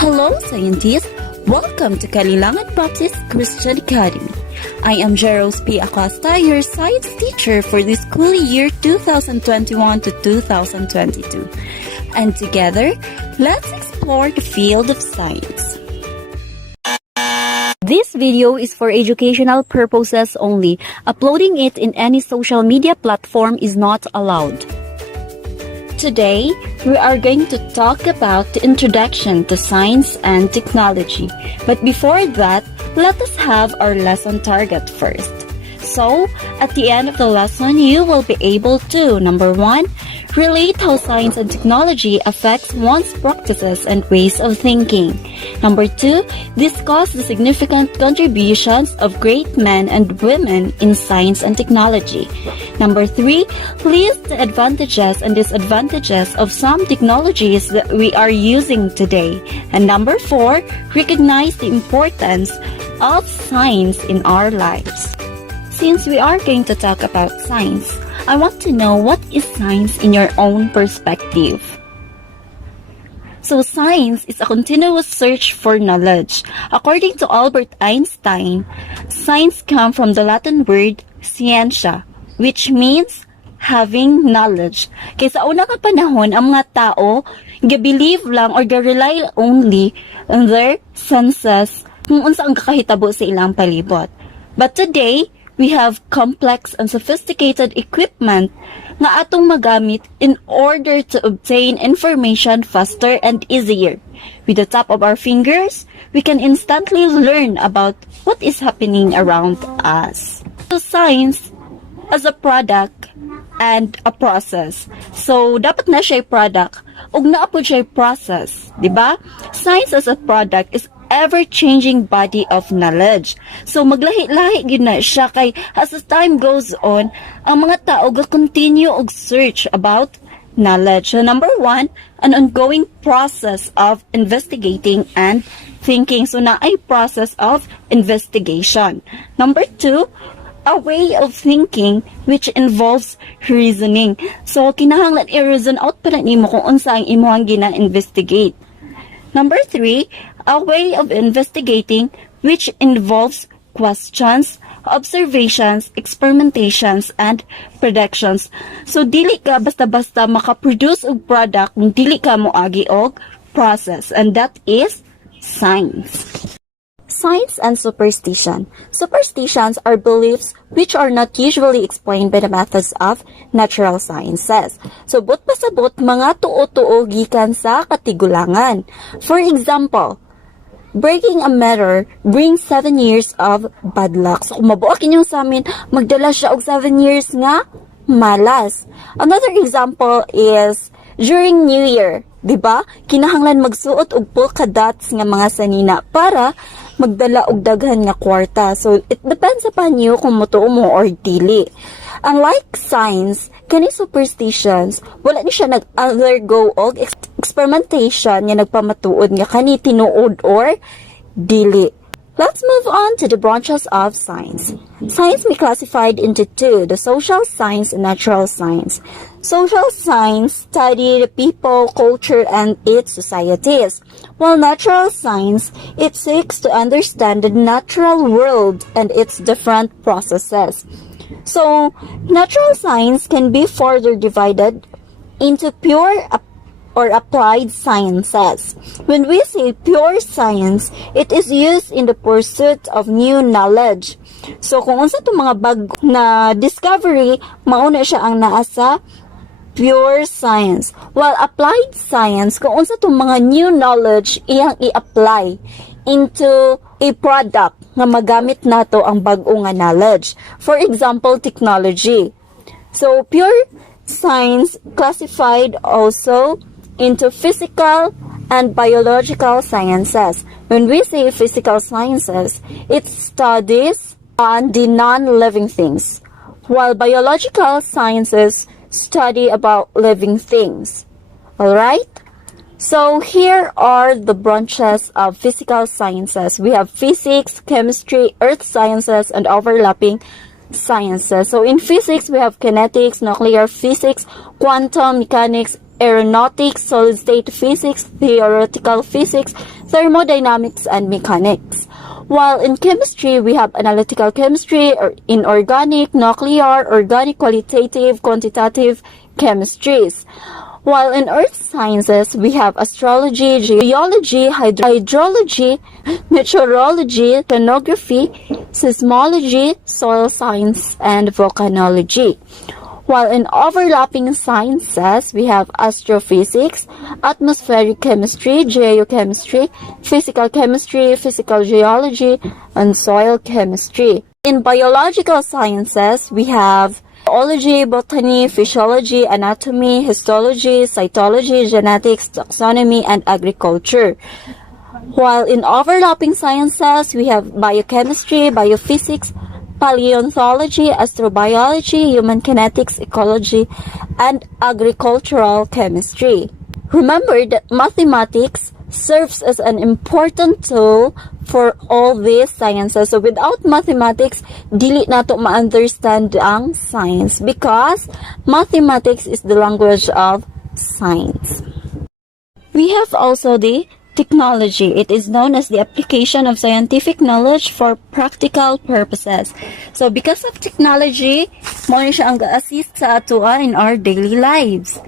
Hello, scientists! Welcome to Kalilangan Baptist Christian Academy. I am Jeros P. Acosta, your science teacher for the school year 2021 to 2022. And together, let's explore the field of science. This video is for educational purposes only. Uploading it in any social media platform is not allowed. Today, we are going to talk about the introduction to science and technology. But before that, let us have our lesson target first. So, at the end of the lesson, you will be able to, number 1, relate how science and technology affects one's practices and ways of thinking. Number 2, discuss the significant contributions of great men and women in science and technology. Number 3, list the advantages and disadvantages of some technologies that we are using today. And number 4, recognize the importance of science in our lives. Since we are going to talk about science, I want to know what is science in your own perspective. So science is a continuous search for knowledge. According to Albert Einstein, science comes from the Latin word scientia, which means having knowledge. Kaya sa una ka panahon, ang mga tao, ga-believe lang or ga-rely only on their senses kung unsa ang kakahitabo sa ilang palibot. But today, we have complex and sophisticated equipment nga atong magamit in order to obtain information faster and easier. With the tap of our fingers, we can instantly learn about what is happening around us. So science as a product and a process. So dapat na siya product ug naa pud siya process, di ba? Science as a product is ever-changing body of knowledge. So, maglahi-lahi yun na siya kay as time goes on, ang mga tao ga-continue og search about knowledge. So, number 1, an ongoing process of investigating and thinking. So, na ay process of investigation. Number 2, a way of thinking which involves reasoning. So, kinahanglan i-reason out pa na nimo kung unsa ang imuhang gina-investigate. Number 3, a way of investigating which involves questions, observations, experimentations, and predictions. So, dili ka basta-basta makaproduce og product kung dili ka moagi og process. And that is science. Science and superstition. Superstitions are beliefs which are not usually explained by the methods of natural sciences. So, but pasabot mga tuo-tuo gikan sa katigulangan. For example, breaking a mirror brings 7 years of bad luck. So, kung mabuak inyong sa amin, magdala siya og 7 years nga malas. Another example is during New Year, di ba? Kinahanglan magsuot og polka dots nga mga sanina para magdala og daghan nga kwarta. So, it depends upon you kung motuo mo or dili. Unlike science, kani superstitions, wala ni siya nag-undergo og experimentation nga nagpamatuod nga kani tinuod or dili. Let's move on to the branches of science. Science may be classified into 2, the social science and natural science. Social science study the people, culture, and its societies, while natural science, it seeks to understand the natural world and its different processes. So, natural science can be further divided into pure or applied sciences. When we say pure science, it is used in the pursuit of new knowledge. So, kung unsa itong mga bago na discovery, mauna siya ang naa sa pure science. While applied science, kung unsa itong mga new knowledge, iyang i-apply into a product nga magamit nato ang bag-o nga knowledge. For example, technology. So, pure science classified also into physical and biological sciences. When we say physical sciences, it studies on the non-living things, while biological sciences study about living things. Alright? So here are the branches of physical sciences. We have physics, chemistry, earth sciences, and overlapping sciences. So in physics, we have kinetics, nuclear physics, quantum mechanics, aeronautics, solid-state physics, theoretical physics, thermodynamics, and mechanics. While in chemistry, we have analytical chemistry, or inorganic, nuclear, organic, qualitative, quantitative chemistries. While in earth sciences, we have astrology, geology, hydrology, meteorology, oceanography, seismology, soil science, and volcanology. While in overlapping sciences, we have astrophysics, atmospheric chemistry, geochemistry, physical chemistry, physical geology, and soil chemistry. In biological sciences, we have zoology, botany, physiology, anatomy, histology, cytology, genetics, taxonomy, and agriculture. While in overlapping sciences, we have biochemistry, biophysics, paleontology, astrobiology, human kinetics, ecology, and agricultural chemistry. Remember that mathematics serves as an important tool for all these sciences. So without mathematics, dili nato ma-understand ang science because mathematics is the language of science. We have also the technology. It is known as the application of scientific knowledge for practical purposes. So because of technology, mo na siya ang ga-assist sa atoa in our daily lives.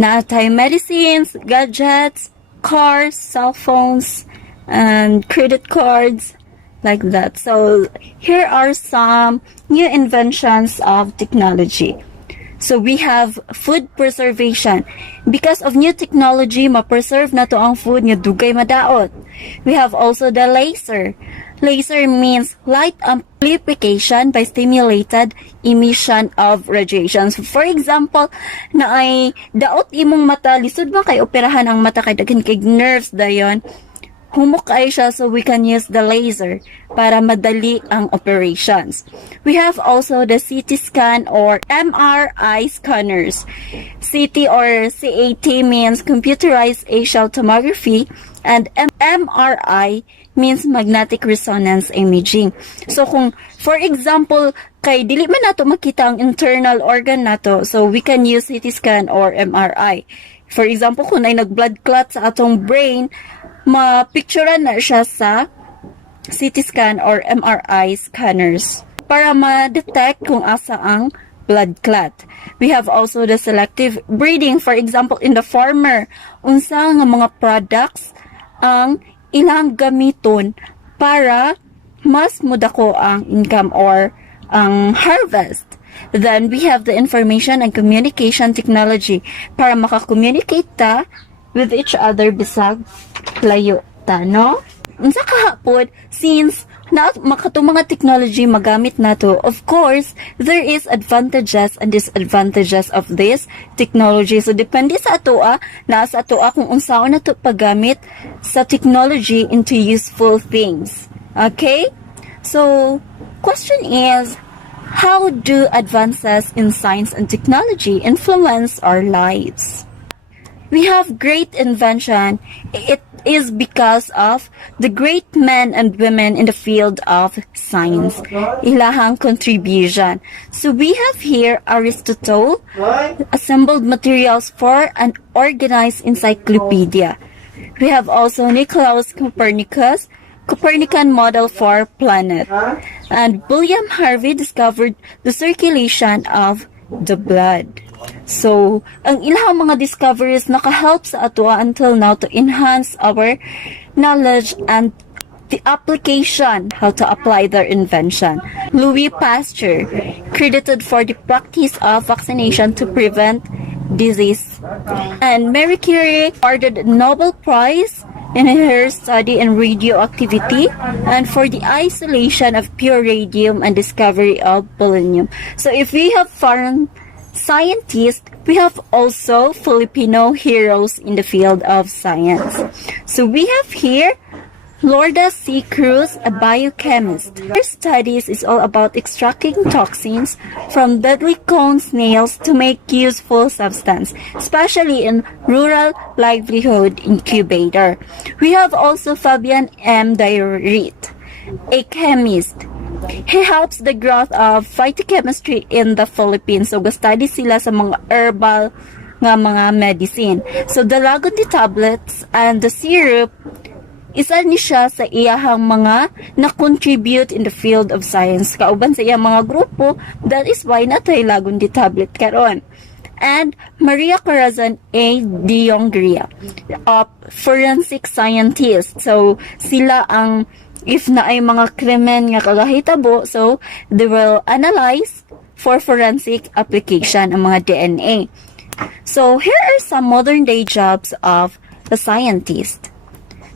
Na tayo medicines, gadgets, cars, cell phones, and credit cards, like that. So here are some new inventions of technology. So we have food preservation. Because of new technology, ma-preserve na to ang food nga dugay madaot. We have also the laser. Laser means light amplification by stimulated emission of radiations. For example, na ay daot imong mata, lisod ba kay operahan ang mata kay daghan kay nerves dayon. Humukay siya so we can use the laser para madali ang operations. We have also the CT scan or MRI scanners. CT or CAT means computerized axial tomography and MRI means magnetic resonance imaging. So kung for example, kay dili man nato makita ang internal organ nato, so we can use CT scan or MRI. For example, kung ay nag-blood clot sa atong brain, ma-picturean na siya sa CT scan or MRI scanners para ma-detect kung asa ang blood clot. We have also the selective breeding. For example, in the farmer, unsa nga mga products ang ilang gamiton para mas mudako ang income or ang harvest. Then we have the information and communication technology para makakommunicate ta with each other bisag layo ta, no? Unsa kahapon, since na makatong mga technology magamit nato, of course, there is advantages and disadvantages of this technology. So, depende sa atoa, na sa atoa kung unsaon nato paggamit sa technology into useful things. Okay? So, question is, how do advances in science and technology influence our lives? We have great invention. It is because of the great men and women in the field of science. Ilahang contribution. So we have here Aristotle, assembled materials for an organized encyclopedia. We have also Nicolaus Copernicus, Copernican model for planet. And William Harvey discovered the circulation of the blood. So, ang ilang mga discoveries nakahelp sa atoa until now to enhance our knowledge and the application, how to apply their invention. Louis Pasteur, credited for the practice of vaccination to prevent disease. And Marie Curie awarded Nobel Prize in her study in radioactivity and for the isolation of pure radium and discovery of polonium. So, if we have foreign scientists, we have also Filipino heroes in the field of science. So we have here Lourdes C. Cruz, a biochemist. Her studies is all about extracting toxins from deadly cone snails to make useful substance, especially in rural livelihood incubator. We have also Fabian M. Diorit, a chemist. He helps the growth of phytochemistry in the Philippines. So, ga-study sila sa mga herbal nga mga medicine. So, the Lagodi tablets and the syrup isa ni siya sa iyahang mga na-contribute in the field of science. Kauban sa iyang mga grupo, that is why natay lagon di tablet karon. And Maria Corazon A. Diongria, a forensic scientist. So, sila ang, if na ay mga krimen nga kagahitabo, so, they will analyze for forensic application ang mga DNA. So, here are some modern day jobs of the scientist.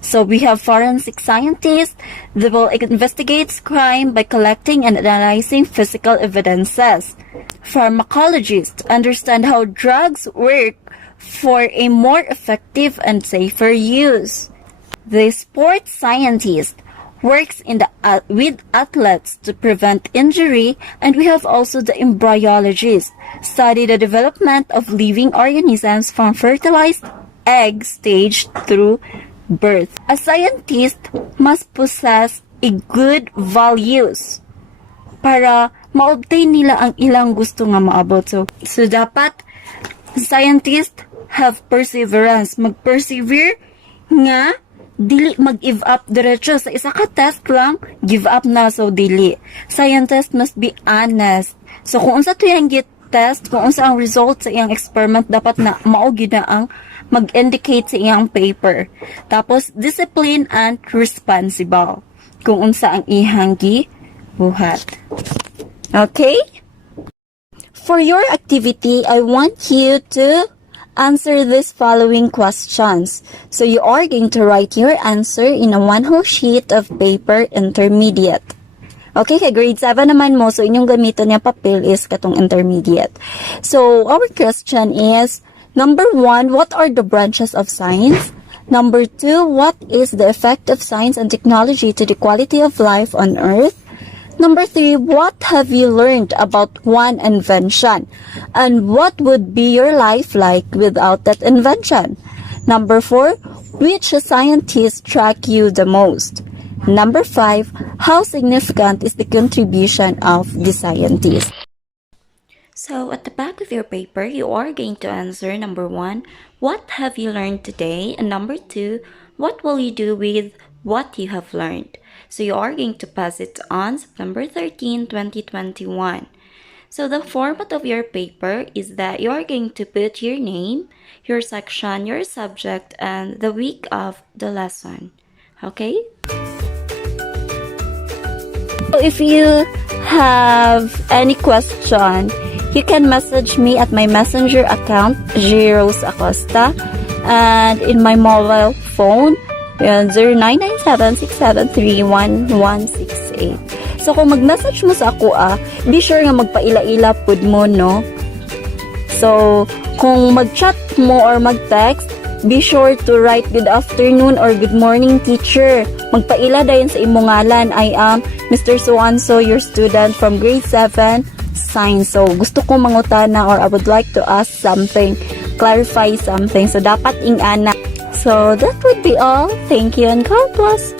So we have forensic scientists that will investigate crime by collecting and analyzing physical evidences. Pharmacologists understand how drugs work for a more effective and safer use. The sports scientist works in with athletes to prevent injury, and we have also the embryologist, study the development of living organisms from fertilized egg stage through birth. A scientist must possess a good values para ma-obtain nila ang ilang gusto nga maabot. So dapat scientists have perseverance. Mag-persevere nga dili mag-give up diretso sa isa ka test lang, give up na, so dili. Scientists must be honest. So kung unsa to yang git test, kung unsa ang result sa iyang experiment, dapat na mao gyud na ang mag-indicate sa iyang paper. Tapos, discipline and responsible. Kung unsa ang ihang gibuhat. Okay? For your activity, I want you to answer these following questions. So, you are going to write your answer in a one whole sheet of paper intermediate. Okay, kay grade 7 naman mo, so inyong gamiton niya papel is katong intermediate. So, our question is, number 1, what are the branches of science? Number 2, what is the effect of science and technology to the quality of life on Earth? Number 3, what have you learned about one invention? And what would be your life like without that invention? Number 4, which scientist struck you the most? Number 5, how significant is the contribution of the scientist? So, at the back of your paper, you are going to answer number 1, what have you learned today? And number 2, what will you do with what you have learned? So, you are going to pass it on September 13, 2021. So, the format of your paper is that you are going to put your name, your section, your subject, and the week of the lesson. Okay? So, if you have any question, you can message me at my messenger account, Giros Acosta, and in my mobile phone, 0997-673-1168. So, kung mag-message mo sa ako, be sure nga magpaila-ila pud mo, no? So, kung mag-chat mo or mag-text, be sure to write good afternoon or good morning, teacher. Magpaila dayon sa imong ngalan. I am Mr. So-and-so, your student from grade 7, science. So, gusto ko mangutana or I would like to ask something, clarify something. So, dapat ingana. So, that would be all. Thank you and God bless.